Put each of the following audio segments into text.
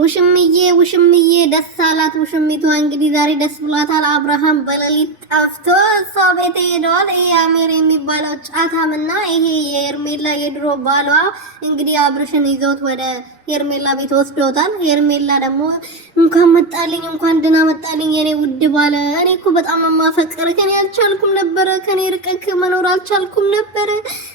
ውሽምዬ ደስ አላት። ውሽሚቷ እንግዲህ ዛሬ ደስ ብሏታል። አብርሃም በሌሊት ጠፍቶ እሷ ቤት ሄደዋል። ይሄ አሜር የሚባለው ጫታምና ይሄ የሄርሜላ የድሮ ባሏ እንግዲህ አብርሽን ይዘውት ወደ ሄርሜላ ቤት ወስዶታል። ሄርሜላ ደግሞ እንኳን መጣልኝ እንኳን ደህና መጣልኝ የኔ ውድ ባለ፣ እኔ እኮ በጣም ማፈቀር ከኔ አልቻልኩም ነበር፣ ከኔ ርቀክ መኖር አልቻልኩም ነበር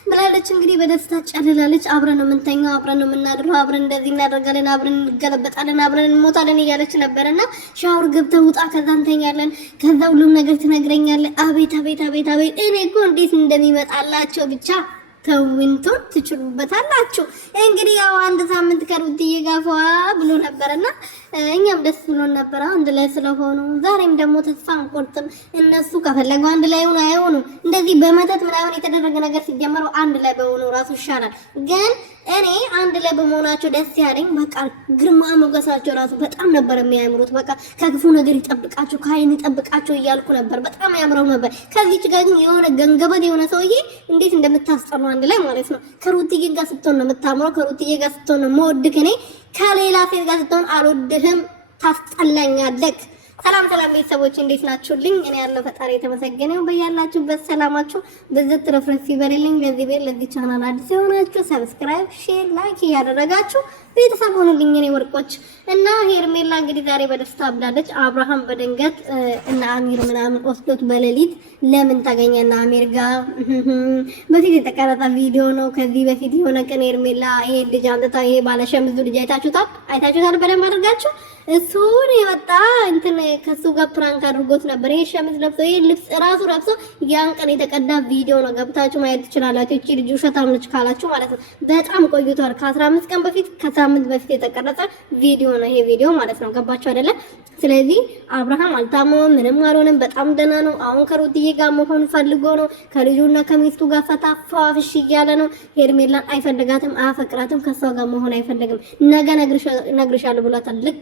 ብላለች። እንግዲህ በደስታ ጨልላለች። አብረን ነው የምንተኛው፣ አብረን ነው የምናድረው፣ አብረን እንደዚህ እናደርጋለን፣ አብረን እንገለበጣለን፣ አብረን እንሞታለን እያለች ነበርና ሻወር ገብተው ውጣ፣ ከዛ እንተኛለን፣ ከዛ ሁሉም ነገር ትነግረኛለህ። አቤት አቤት አቤት አቤት! እኔ እኮ እንዴት እንደሚመጣላቸው ብቻ ተውንቶን ትችሉበታላችሁ። እንግዲህ ያው አንድ ሳምንት ከሩትዬ ጋር ብሎ ነበርና እኛም ደስ ብሎን ነበር አንድ ላይ ስለሆኑ። ዛሬም ደግሞ ተስፋ አንቆርጥም። እነሱ ከፈለጉ አንድ ላይ ሆነ አይሆኑ እንደዚህ በመተት ምናምን የተደረገ ነገር ሲጀመረው አንድ ላይ በሆኑ ራሱ ይሻላል። ግን እኔ አንድ ላይ በመሆናቸው ደስ ያለኝ በቃ ግርማ ሞገሳቸው ራሱ በጣም ነበር የሚያምሩት። በቃ ከክፉ ነገር ይጠብቃቸው፣ ከአይን ይጠብቃቸው እያልኩ ነበር። በጣም ያምረው ነበር። ከዚህች ጋር ግን የሆነ ገንገበት የሆነ ሰውዬ እንዴት እንደምታስጠሩ አንድ ላይ ማለት ነው። ከሩትዬ ጋር ስትሆን ነው የምታምረው፣ ከሩትዬ ጋር ስትሆን ነው የምወድህ እኔ፣ ከሌላ ሴት ጋር ስትሆን አልወድህም፣ ታስጠላኛለህ። ሰላም ቤተሰቦች እንዴት ናችሁልኝ? እኔ ያለው ፈጣሪ የተመሰገነው። በያላችሁበት ሰላማችሁ በዘት ትረፍረፍ ይበልልኝ። ለዚህ ቤት ለዚህ ቻናል አዲስ የሆናችሁ ሰብስክራይብ፣ ሼር፣ ላይክ እያደረጋችሁ ቤተሰብ ሆኑልኝ እኔ ወርቆች። እና ሄርሜላ እንግዲህ ዛሬ በደስታ አብዳለች። አብርሃም በድንገት እና አሚር ምናምን ወስዶት በሌሊት ለምን ታገኘና አሚር ጋር በፊት የተቀረጸ ቪዲዮ ነው። ከዚህ በፊት የሆነ ቀን ሄርሜላ ይሄ ልጅ አምጥታ ይሄ ባለሸምዙ ልጅ አይታችሁታል በደንብ አድርጋችሁ። እሱን የመጣ እንትን ከሱ ጋር ፕራንክ አድርጎት ነበር። ይሄ ሸምዝ ለብሶ ይሄ ልብስ ራሱ ለብሶ ያን ቀን የተቀዳ ቪዲዮ ነው። ገብታችሁ ማየት ትችላላችሁ። እቺ ልጅ ውሸታም ነች ካላችሁ ማለት ነው። በጣም ቆይቷል። ከ15 ቀን በፊት ከሳምንት በፊት የተቀረጸ ቪዲዮ ነው ይሄ ቪዲዮ ማለት ነው። ገባችሁ አይደለ? ስለዚህ አብርሃም አልታመመም፣ ምንም አልሆነም። በጣም ደህና ነው። አሁን ከሩትዬ ጋር መሆን ፈልጎ ነው። ከልጁና ከሚስቱ ጋር ፈታፋፍሽ እያለ ነው። ሄርሜላን አይፈልጋትም፣ አያፈቅራትም። ከሷ ጋር መሆን አይፈልግም። ነገ ነግርሻለሁ ብሏታል። ልክ